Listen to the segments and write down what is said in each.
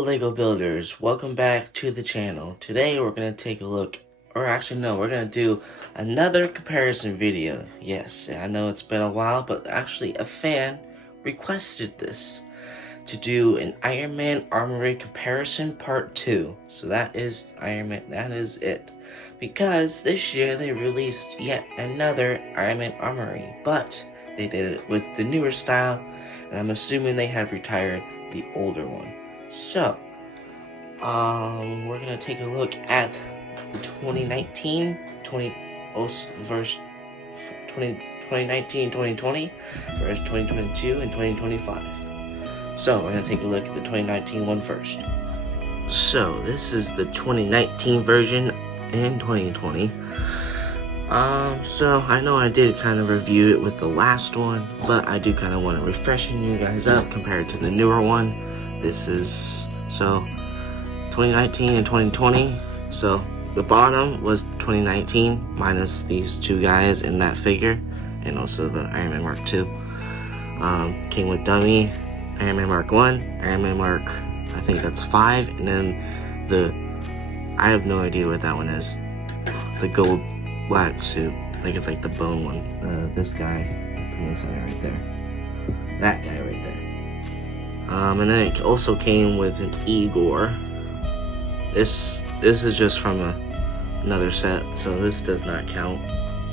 Hello Lego builders, welcome back to the channel. Today we're going to take a look, or actually no, we're going to do another comparison video. Yes, I know it's been a while, but actually a fan requested this to do an Iron Man Armory comparison part 2. So that is Iron Man, that is it. Because this year they released yet another Iron Man Armory, but they did it with the newer style, and I'm assuming they have retired the older one. So, we're gonna take a look at the 2019 versus 2020 versus 2022 and 2025. So, we're gonna take a look at the 2019 one first. So, this is the 2019 version in 2020. So I know I did kind of review it with the last one, but I do kind of want to refreshen you guys up compared to the newer one. This is, so, 2019 and 2020. So, the bottom was 2019, minus these two guys in that figure, and also the Iron Man Mark II. Came with dummy, Iron Man Mark 1, Iron Man Mark, I think that's 5, and then I have no idea what that one is. The gold black suit. I think it's like the bone one. This guy, that's in the center right there. That guy right there. And then it also came with an Igor. This is just from another set, so this does not count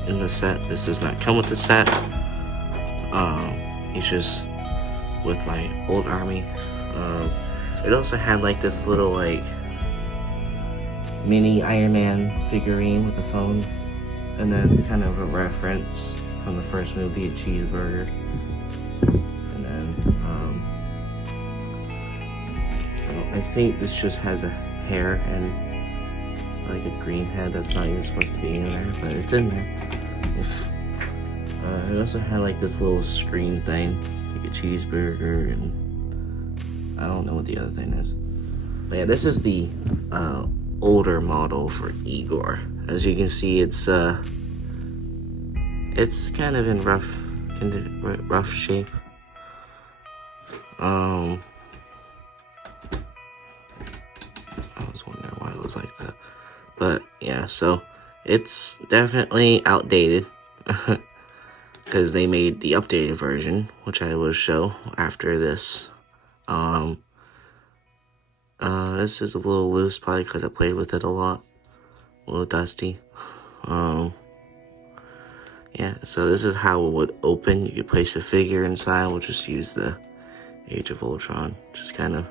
in the set. This does not come with the set. It's just with my old army. It also had like this little like mini Iron Man figurine with a phone, and then kind of a reference from the first movie, a cheeseburger. And then I think this just has a hair and like a green head that's not even supposed to be in there, but it's in there. It also had like this little screen thing, like a cheeseburger, and I don't know what the other thing is. But yeah, this is the older model for Igor. As you can see, it's kind of in rough shape. I was wondering why it was like that, but yeah, so it's definitely outdated because they made the updated version, which I will show after this. This is a little loose, probably because I played with it a lot. A little dusty. Yeah, so this is how it would open. You could place a figure inside. We'll just use the Age of Ultron. Just kind of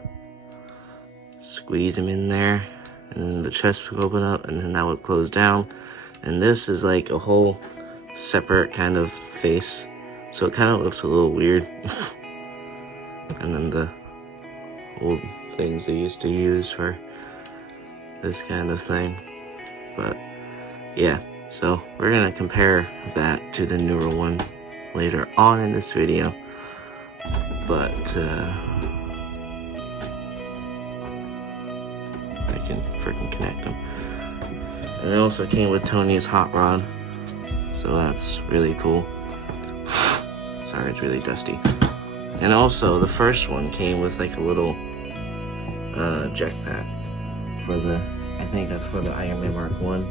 squeeze him in there, and then the chest would open up, and then that would close down. And this is like a whole separate kind of face, so it kind of looks a little weird. And then the old things they used to use for this kind of thing. But yeah, so we're gonna compare that to the newer one later on in this video. But I can freaking connect them. And it also came with Tony's hot rod, so that's really cool. Sorry, it's really dusty. And also, the first one came with like a little jetpack for the, I think that's for the Iron Man Mark 1.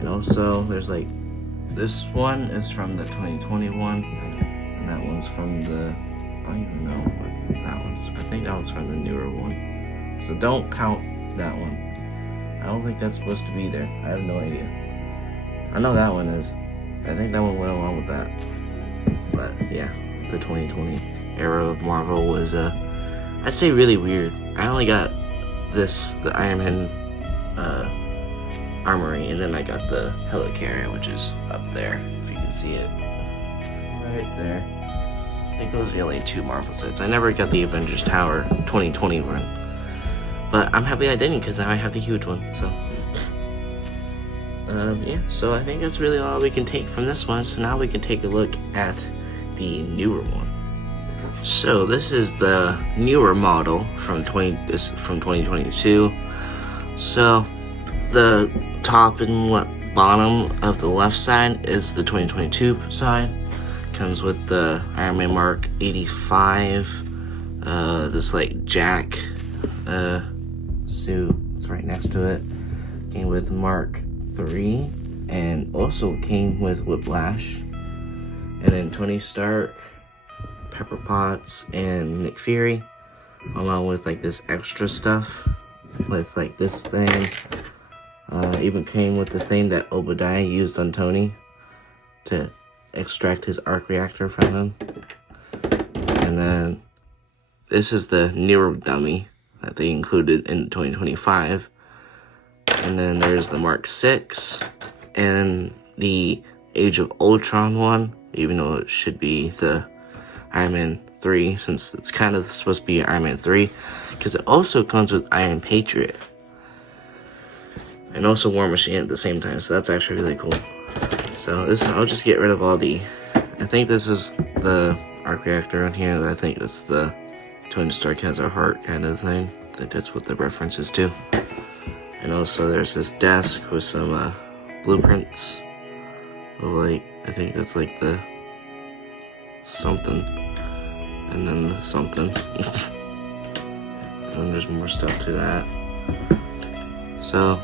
And also, there's like, this one is from the 2021, and that one's from the, I don't even know what that one's, I think that one's from the newer one. So don't count that one. I don't think that's supposed to be there. I have no idea. I know that one is. I think that one went along with that. But yeah, the 2020 era of Marvel was, I'd say really weird. I only got the Iron Man Armory, and then I got the helicarrier, which is up there, if you can see it. Right there. I think those are the only two Marvel sets. I never got the Avengers Tower 2020 one. But I'm happy I didn't, because now I have the huge one, so. Yeah, so I think that's really all we can take from this one. So now we can take a look at the newer one. So this is the newer model from 2022. So the top and bottom of the left side is the 2022 side. Comes with the Iron Man Mark 85 this like jack suit. It's right next to it. Came with Mark III, and also came with Whiplash. And then Tony Stark, Pepper Potts, and Nick Fury, along with like this extra stuff with like this thing. Even came with the thing that Obadiah used on Tony to extract his arc reactor from him. And then this is the Nero dummy that they included in 2025. And then there's the Mark VI and the Age of Ultron one, even though it should be the Iron Man 3, since it's kind of supposed to be Iron Man 3, because it also comes with Iron Patriot and also War Machine at the same time, so that's actually really cool. So this, I'll just get rid of all the, I think this is the arc reactor on here. I think that's the Tony Stark has a heart kind of thing. I think that's what the reference is to. And also there's this desk with some blueprints of like, I think that's like the something, and then the something. And then there's more stuff to that. So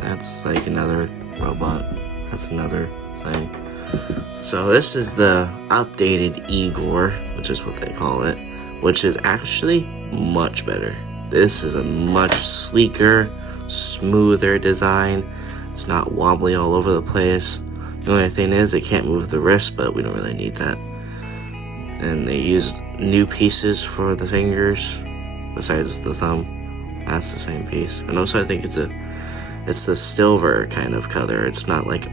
that's like another robot. That's another thing. So this is the updated Igor, which is what they call it, which is actually much better. This is a much sleeker, smoother design. It's not wobbly all over the place. The only thing is it can't move the wrist, but we don't really need that. And they used new pieces for the fingers besides the thumb. That's the same piece. And also I think it's the silver kind of color. It's not like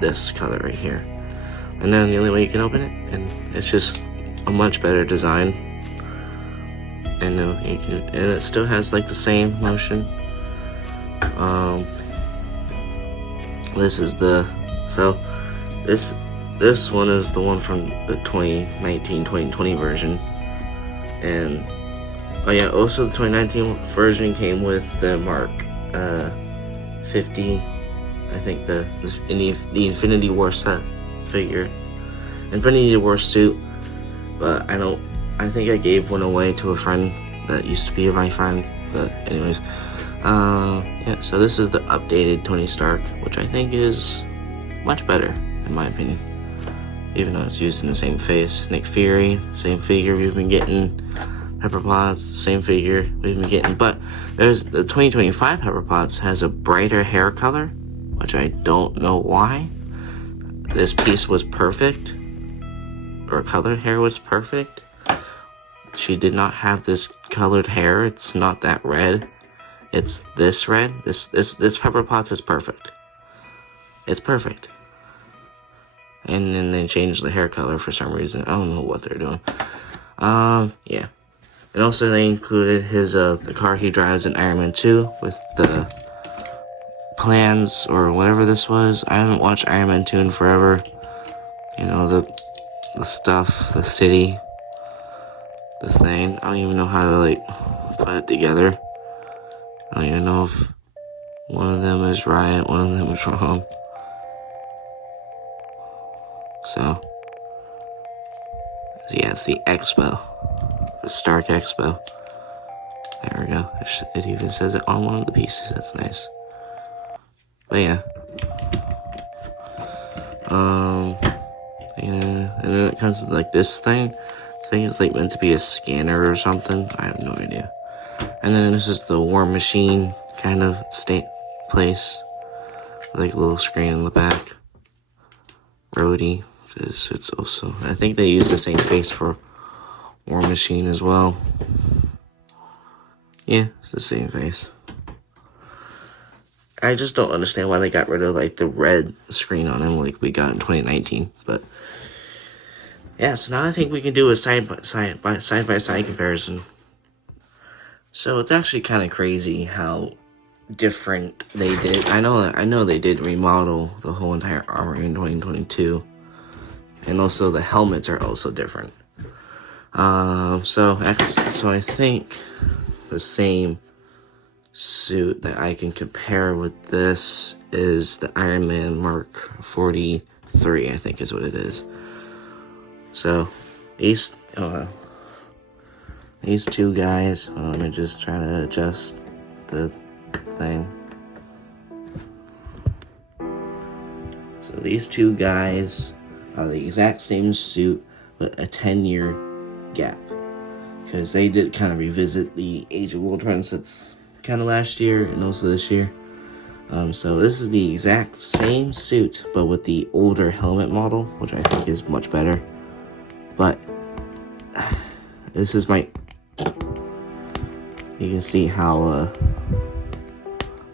this color right here. And then the only way you can open it, and it's just a much better design. And and it still has like the same motion. This is this one is the one from the 2019-2020 version. And oh yeah, also the 2019 version came with the Mark 50, I think the Infinity War set figure, Infinity War suit. But I think I gave one away to a friend that used to be my friend. But anyways, yeah, so this is the updated Tony Stark, which I think is much better in my opinion, even though it's used in the same face. Nick Fury, same figure we've been getting. Pepper Potts, the same figure we've been getting. But there's the 2025 Pepper Potts has a brighter hair color, which I don't know why. This piece was perfect, or colored hair was perfect. She did not have this colored hair. It's not that red. It's this red. This Pepper Potts is perfect. It's perfect. And then they changed the hair color for some reason. I don't know what they're doing. Yeah. And also they included his the car he drives in Iron Man 2 with the plans or whatever this was. I haven't watched Iron Man 2 in forever. You know, the stuff, the city, the thing. I don't even know how to like put it together. I don't even know if one of them is right, one of them is wrong. So yeah, it's the Expo. The Stark Expo. There we go. It even says it on one of the pieces. That's nice. But yeah. Yeah. And then it comes with like this thing. I think it's like meant to be a scanner or something. I have no idea. And then this is the War Machine kind of place. Like a little screen in the back. Rhodey. It's also, I think they use the same face for War Machine as well. Yeah, it's the same face. I just don't understand why they got rid of like the red screen on him like we got in 2019. But yeah, so now I think we can do a side by side comparison. So it's actually kind of crazy how different they did. I know they did remodel the whole entire Armory in 2022, and also the helmets are also different. So I think the same suit that I can compare with this is the Iron Man Mark 43, I think is what it is. So these these two guys, let me just try to adjust the thing. So these two guys are the exact same suit, but a 10-year gap. Because they did kind of revisit the Age of Ultron since kind of last year and also this year. So this is the exact same suit, but with the older helmet model, which I think is much better. But this is my... You can see how...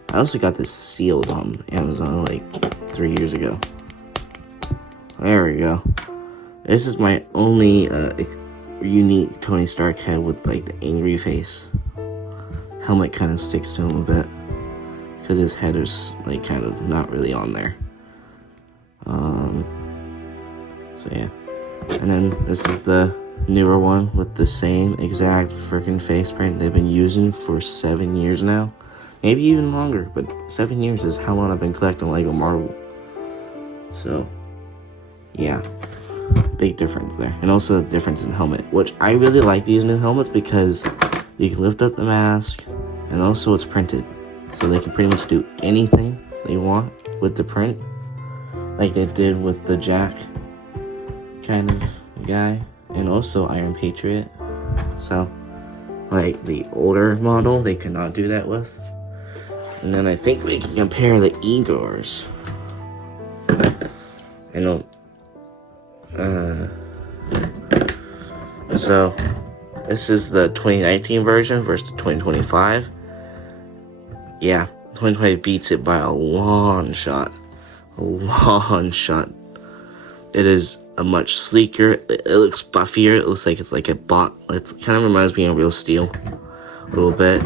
I also got this sealed on Amazon like 3 years ago. There we go. This is my only unique Tony Stark head with like the angry face. Helmet kind of sticks to him a bit because his head is like kind of not really on there. So yeah, and then this is the newer one with the same exact freaking face print they've been using for 7 years now, maybe even longer. But 7 years is how long I've been collecting Lego Marvel. So yeah, big difference there. And also the difference in helmet, which I really like these new helmets because you can lift up the mask and also it's printed, so they can pretty much do anything they want with the print, like they did with the Jack kind of guy and also Iron Patriot. So like the older model they could not do that with. And then I think we can compare the Igors. So this is the 2019 version versus the 2025. Yeah, 2020 beats it by a long shot. A long shot. It is a much sleeker. It looks buffier. It looks like it's like a bot. It kind of reminds me of Real Steel a little bit.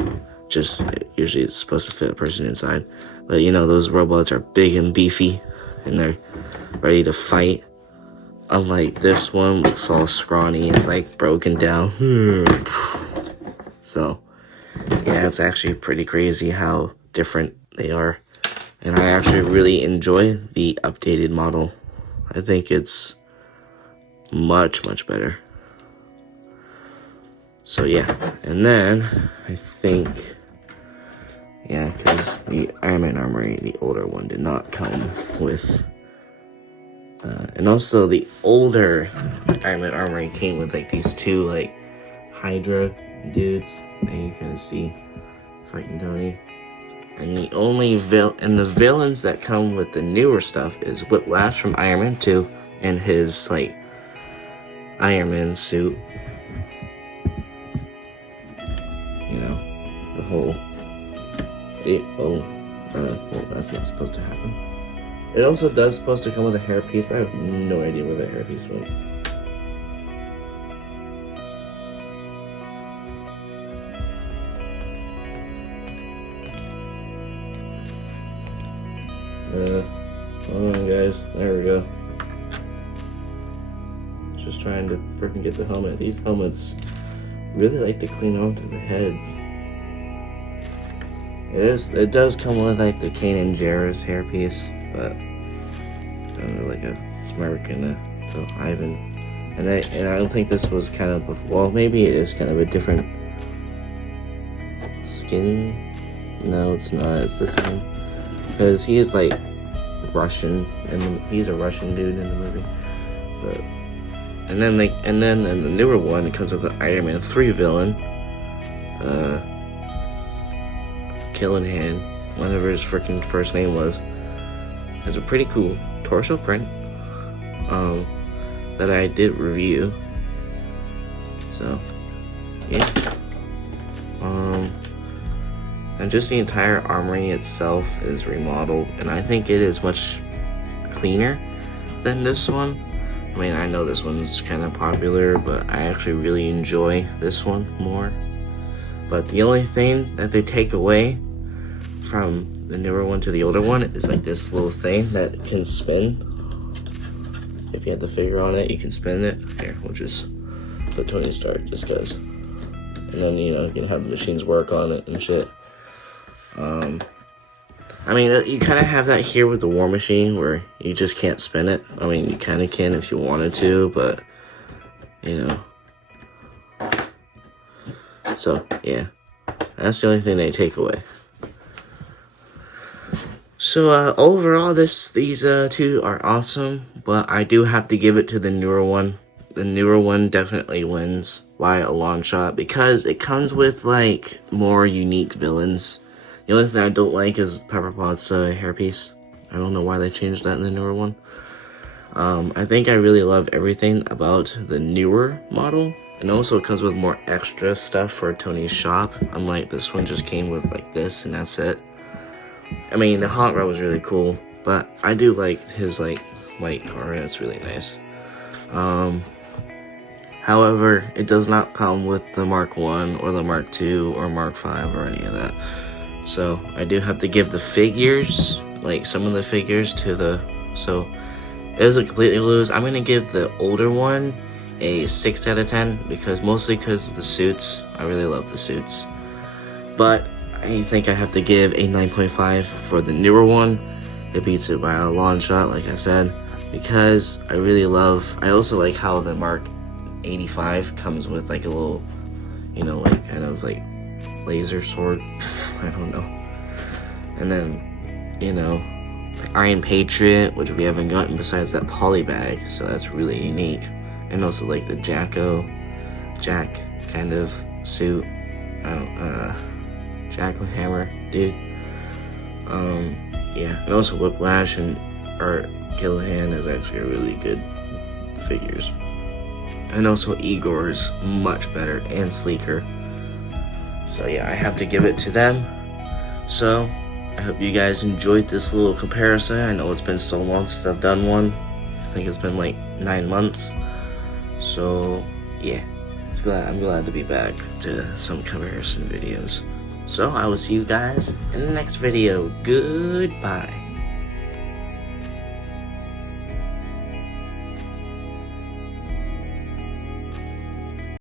Just usually it's supposed to fit a person inside. But you know, those robots are big and beefy and they're ready to fight. Unlike this one, looks all scrawny. It's like broken down. So yeah, it's actually pretty crazy how different they are. And I actually really enjoy the updated model. I think it's much, much better. So yeah, and then I think, yeah, because the Iron Man Armory, the older one, did not come with, and also the older Iron Man Armory came with like these two like Hydra dudes that you kind of see fighting Tony. And the only villains that come with the newer stuff is Whiplash from Iron Man 2 and his like Iron Man suit. You know, the whole well, that's not supposed to happen. It also does supposed to come with a hairpiece, but I have no idea where the hairpiece went. Hold on guys, there we go. Just trying to freaking get the helmet. These helmets really like to clean onto the heads. It does come with like the Kane and Jarrah's hairpiece, but like a smirk and a Ivan. And I don't think this was kind of, well, maybe it is kind of a different skin. No, it's not. It's the same. Because he is like Russian, and he's a Russian dude in the movie. But and then in the newer one, it comes with the Iron Man 3 villain, Killing Hand, whatever his freaking first name was. Has a pretty cool torso print, that I did review. So yeah. And just the entire armory itself is remodeled, and I think it is much cleaner than this one. I mean, I know this one's kind of popular, but I actually really enjoy this one more. But the only thing that they take away from the newer one to the older one is like this little thing that can spin. If you have the figure on it, you can spin it. Here, we'll just put Tony Stark just does. And then, you know, you can have the machines work on it and shit. I mean, you kind of have that here with the War Machine where you just can't spin it. I mean, you kind of can if you wanted to, but, you know. So yeah, that's the only thing they take away. So overall, these two are awesome, but I do have to give it to the newer one. The newer one definitely wins by a long shot because it comes with like more unique villains. The only thing I don't like is Pepper Potts' hairpiece. I don't know why they changed that in the newer one. I think I really love everything about the newer model. And also it comes with more extra stuff for Tony's shop. Unlike this one just came with like this and that's it. I mean, the hot rod was really cool, but I do like his like white car. It's really nice. However, it does not come with the Mark 1 or the Mark 2 or Mark 5 or any of that. So I do have to give the figures, like some of the figures to the, so it doesn't completely lose. I'm going to give the older one a 6 out of 10 mostly because of the suits. I really love the suits. But I think I have to give a 9.5 for the newer one. It beats it by a long shot, like I said, because I also like how the Mark 85 comes with like a little, you know, like kind of like laser sword. I don't know. And then, you know, Iron Patriot, which we haven't gotten besides that poly bag, so that's really unique. And also like the Jack kind of suit. Jack with hammer, dude. Yeah, and also Whiplash and Art Callahan is actually a really good figures. And also Igor is much better and sleeker. So yeah, I have to give it to them. So I hope you guys enjoyed this little comparison. I know it's been so long since I've done one. I think it's been like 9 months. So yeah, I'm glad to be back to some comparison videos. So I will see you guys in the next video. Goodbye.